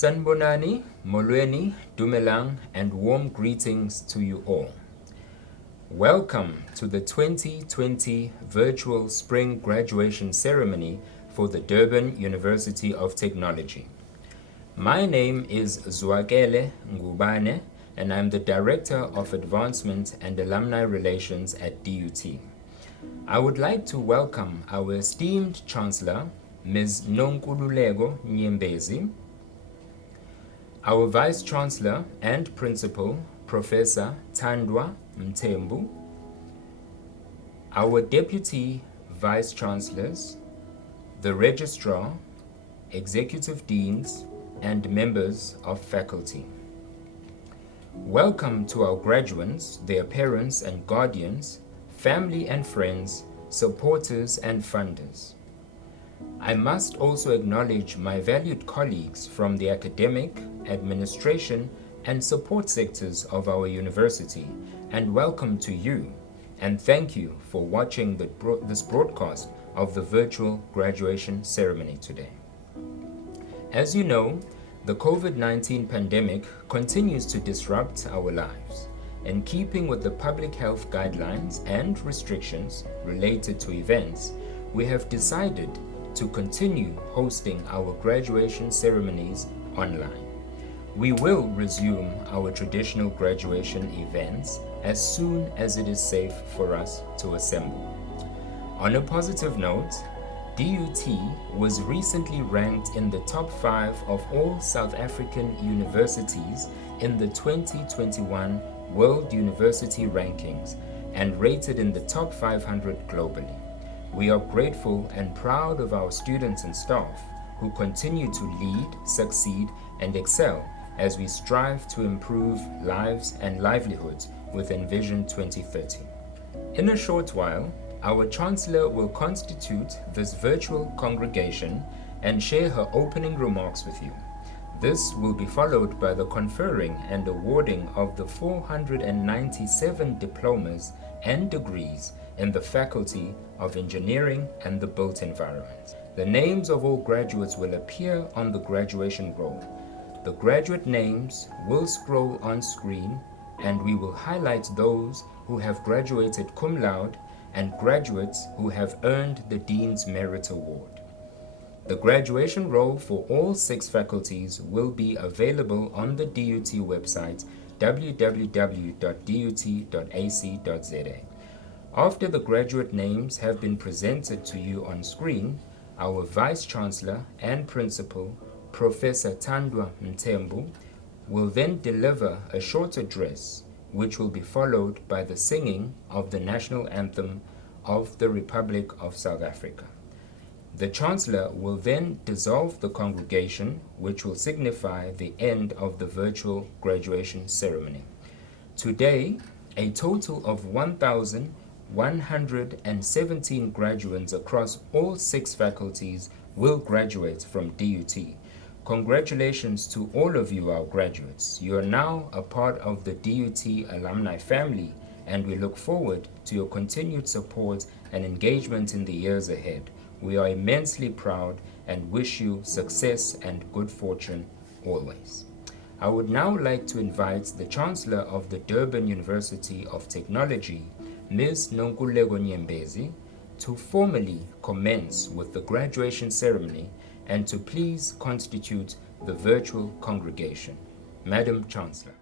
Sanbonani, Molweni, Dumelang, and warm greetings to you all. Welcome to the 2020 virtual spring graduation ceremony for the Durban University of Technology. My name is Zwakele Ngubane, and I'm the Director of Advancement and Alumni Relations at DUT. I would like to welcome our esteemed Chancellor, Ms. Nonkululeko Nyembezi, our Vice Chancellor and Principal, Professor Thandwa Mthembu, our Deputy Vice Chancellors, the Registrar, Executive Deans, and members of faculty. Welcome to our graduates, their parents and guardians, family and friends, supporters and funders. I must also acknowledge my valued colleagues from the academic, administration, and support sectors of our university, and welcome to you, and thank you for watching this broadcast of the virtual graduation ceremony today. As you know, the COVID-19 pandemic continues to disrupt our lives. In keeping with the public health guidelines and restrictions related to events, we have decided to continue hosting our graduation ceremonies online. We will resume our traditional graduation events as soon as it is safe for us to assemble. On a positive note, DUT was recently ranked in the top 5 of all South African universities in the 2021 World University Rankings and rated in the top 500 globally. We are grateful and proud of our students and staff who continue to lead, succeed, and excel as we strive to improve lives and livelihoods within Vision 2030. In a short while, our Chancellor will constitute this virtual congregation and share her opening remarks with you. This will be followed by the conferring and awarding of the 497 diplomas and degrees in the Faculty of Engineering and the Built Environment. The names of all graduates will appear on the graduation roll. The graduate names will scroll on screen, and we will highlight those who have graduated cum laude and graduates who have earned the Dean's Merit Award. The graduation roll for all 6 faculties will be available on the DUT website www.dut.ac.za. After the graduate names have been presented to you on screen, our Vice Chancellor and Principal, Professor Thandwa Mthembu, will then deliver a short address which will be followed by the singing of the National Anthem of the Republic of South Africa. The Chancellor will then dissolve the congregation, which will signify the end of the virtual graduation ceremony. Today, a total of 1,117 graduates across all 6 faculties will graduate from DUT. Congratulations to all of you, our graduates. You are now a part of the DUT alumni family, and we look forward to your continued support and engagement in the years ahead. We are immensely proud and wish you success and good fortune always. I would now like to invite the Chancellor of the Durban University of Technology, Ms. Nonkululeko Nyembezi, to formally commence with the graduation ceremony and to please constitute the virtual congregation. Madam Chancellor.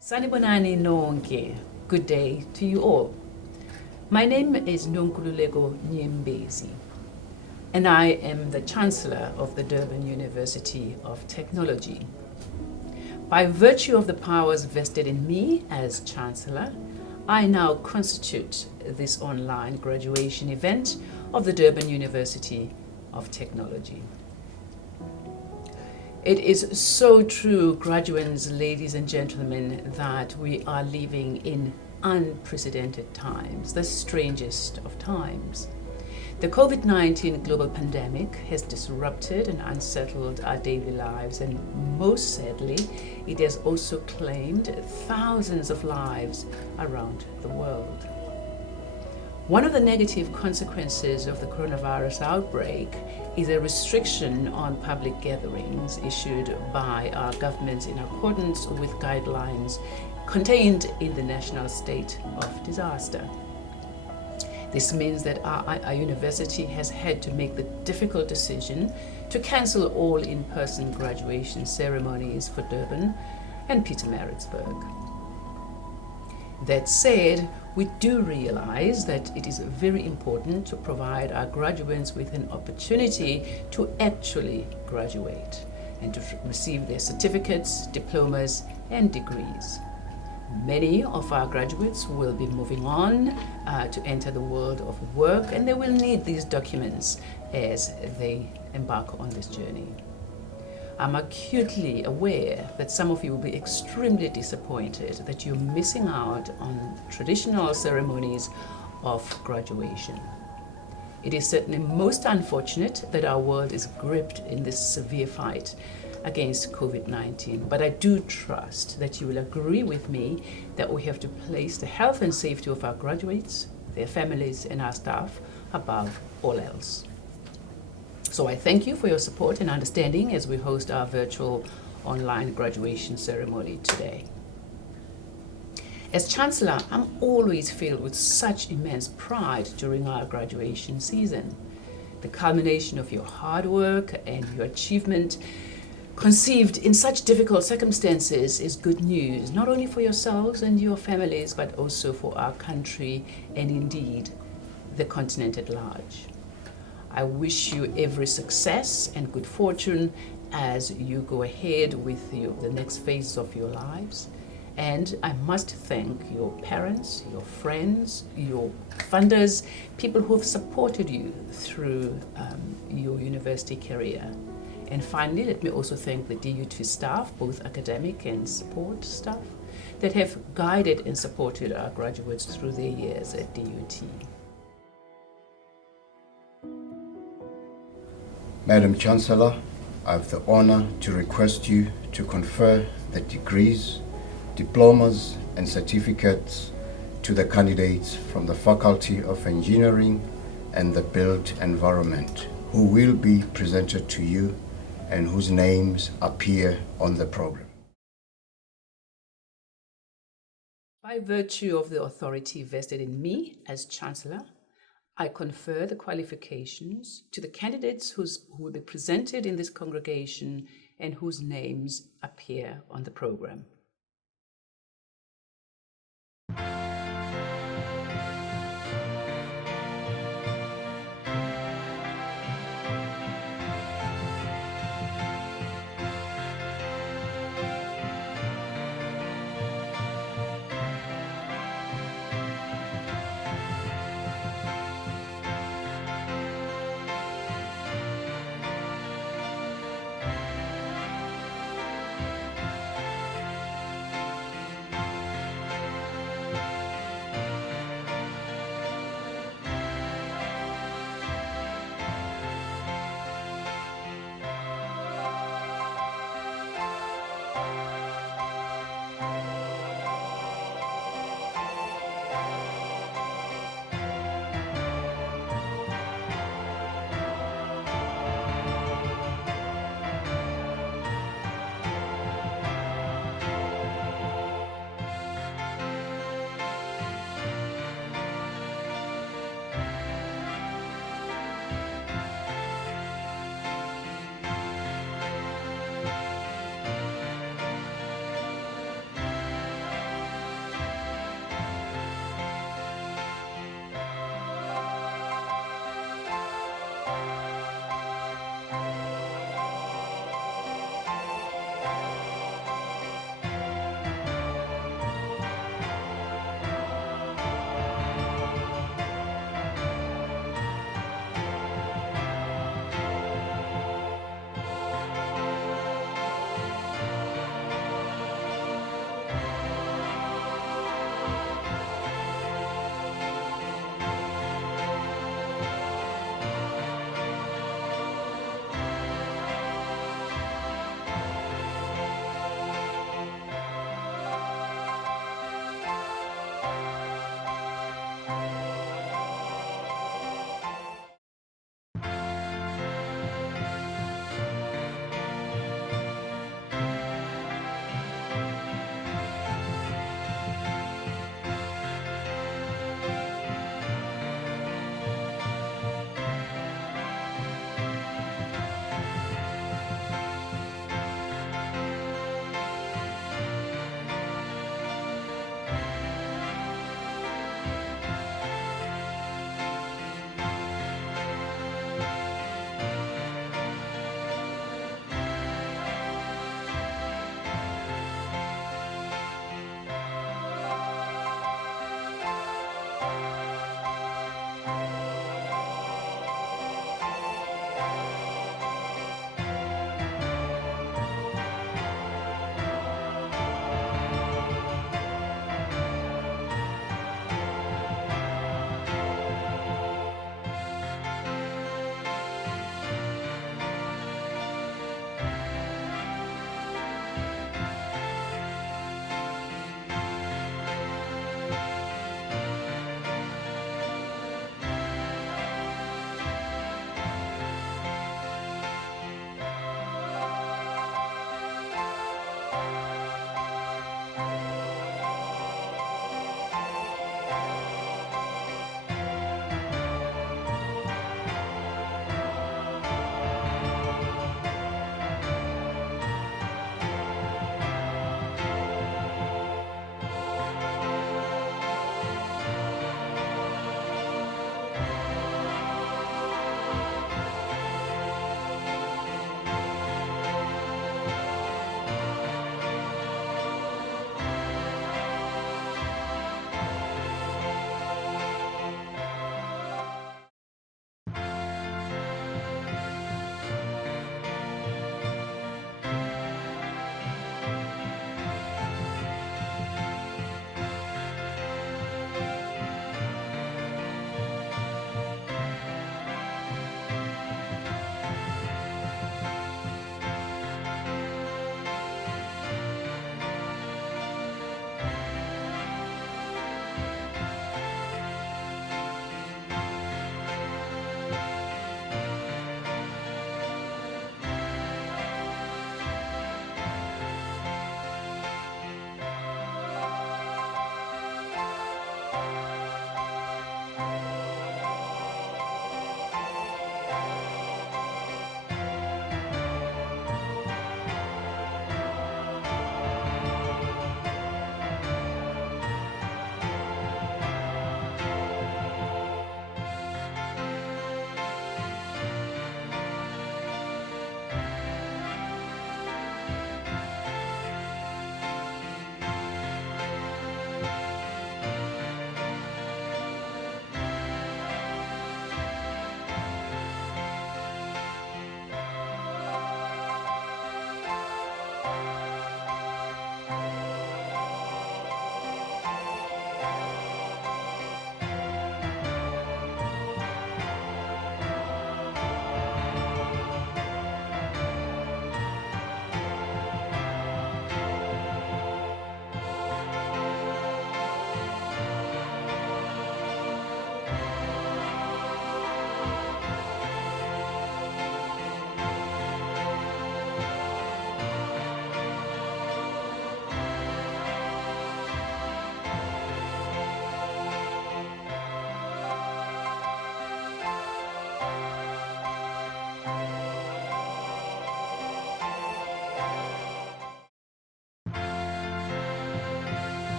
Sanibonani nonke. Good day to you all. My name is Nonkululeko Nyembezi, and I am the Chancellor of the Durban University of Technology. By virtue of the powers vested in me as Chancellor, I now constitute this online graduation event of the Durban University of Technology. It is so true, graduates, ladies and gentlemen, that we are living in unprecedented times, the strangest of times. The COVID-19 global pandemic has disrupted and unsettled our daily lives, and most sadly, it has also claimed thousands of lives around the world. One of the negative consequences of the coronavirus outbreak is a restriction on public gatherings issued by our government in accordance with guidelines contained in the National State of Disaster. This means that our university has had to make the difficult decision to cancel all in-person graduation ceremonies for Durban and Pietermaritzburg. That said, we do realize that it is very important to provide our graduates with an opportunity to actually graduate and to receive their certificates, diplomas, and degrees. Many of our graduates will be moving on to enter the world of work, and they will need these documents as they embark on this journey. I'm acutely aware that some of you will be extremely disappointed that you're missing out on traditional ceremonies of graduation. It is certainly most unfortunate that our world is gripped in this severe fight against COVID-19, but I do trust that you will agree with me that we have to place the health and safety of our graduates, their families, and our staff above all else. So I thank you for your support and understanding as we host our virtual online graduation ceremony today. As Chancellor, I'm always filled with such immense pride during our graduation season. The culmination of your hard work and your achievement conceived in such difficult circumstances is good news, not only for yourselves and your families, but also for our country and indeed the continent at large. I wish you every success and good fortune as you go ahead with the next phase of your lives. And I must thank your parents, your friends, your funders, people who have supported you through your university career. And finally, let me also thank the DUT staff, both academic and support staff, that have guided and supported our graduates through their years at DUT. Madam Chancellor, I have the honor to request you to confer the degrees, diplomas, and certificates to the candidates from the Faculty of Engineering and the Built Environment, who will be presented to you and whose names appear on the program. By virtue of the authority vested in me as Chancellor, I confer the qualifications to the candidates who will be presented in this congregation and whose names appear on the program.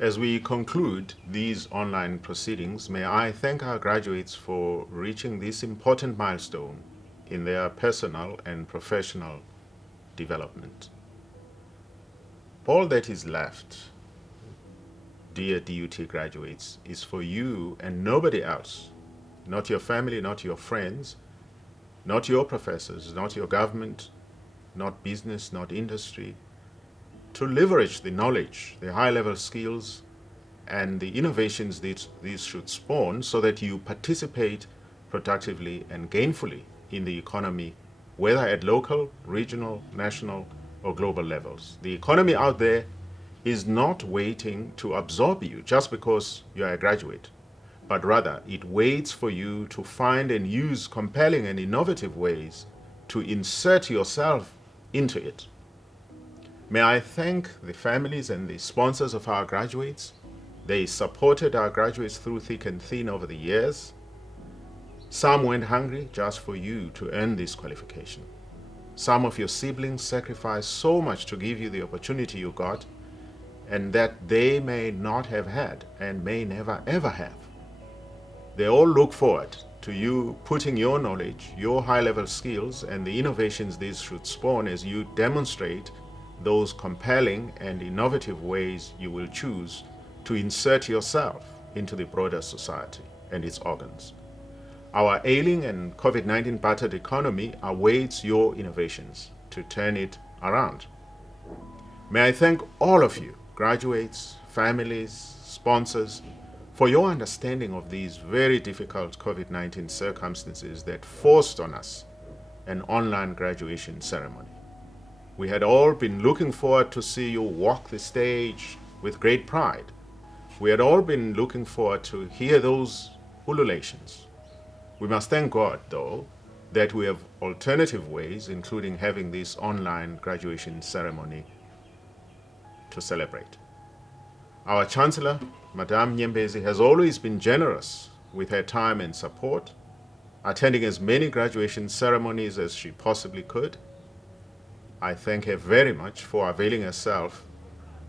As we conclude these online proceedings, may I thank our graduates for reaching this important milestone in their personal and professional development. All that is left, dear DUT graduates, is for you and nobody else, not your family, not your friends, not your professors, not your government, not business, not industry, to leverage the knowledge, the high-level skills, and the innovations these should spawn so that you participate productively and gainfully in the economy, whether at local, regional, national, or global levels. The economy out there is not waiting to absorb you just because you are a graduate, but rather it waits for you to find and use compelling and innovative ways to insert yourself into it. May I thank the families and the sponsors of our graduates. They supported our graduates through thick and thin over the years. Some went hungry just for you to earn this qualification. Some of your siblings sacrificed so much to give you the opportunity you got, and that they may not have had and may never ever have. They all look forward to you putting your knowledge, your high-level skills, and the innovations these should spawn as you demonstrate those compelling and innovative ways you will choose to insert yourself into the broader society and its organs. Our ailing and COVID-19 battered economy awaits your innovations to turn it around. May I thank all of you, graduates, families, sponsors, for your understanding of these very difficult COVID-19 circumstances that forced on us an online graduation ceremony. We had all been looking forward to see you walk the stage with great pride. We had all been looking forward to hear those ululations. We must thank God, though, that we have alternative ways, including having this online graduation ceremony to celebrate. Our Chancellor, Madame Nyembezi, has always been generous with her time and support, attending as many graduation ceremonies as she possibly could. I thank her very much for availing herself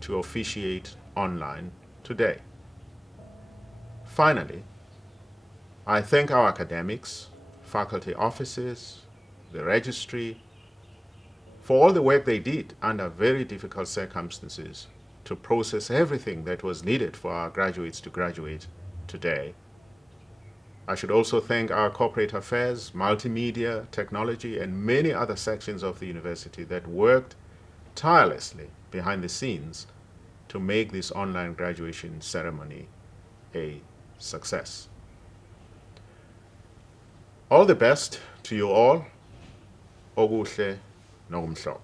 to officiate online today. Finally, I thank our academics, faculty officers, the registry, for all the work they did under very difficult circumstances to process everything that was needed for our graduates to graduate today. I should also thank our corporate affairs, multimedia, technology, and many other sections of the university that worked tirelessly behind the scenes to make this online graduation ceremony a success. All the best to you all. Okuhle nokumhlophe.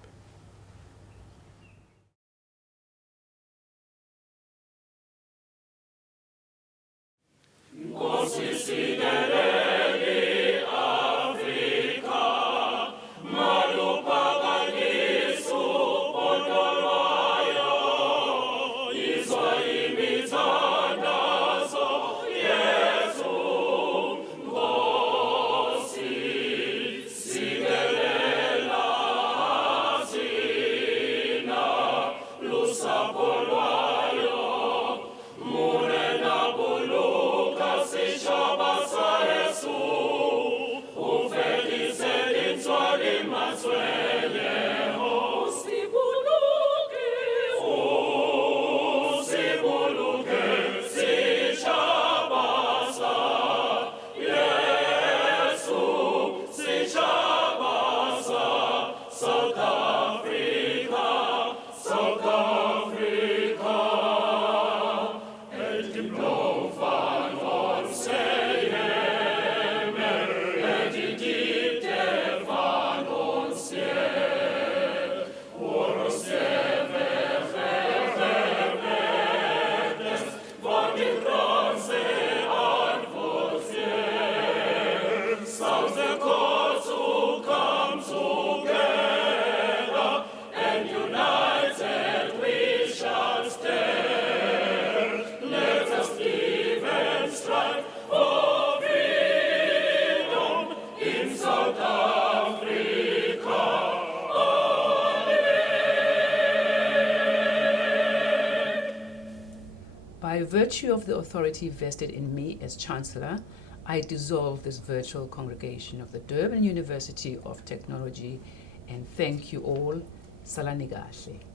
South Africa, virtue of the authority vested in me as Chancellor, I dissolve this virtual congregation of the Durban University of Technology and thank you all. Salani kahle.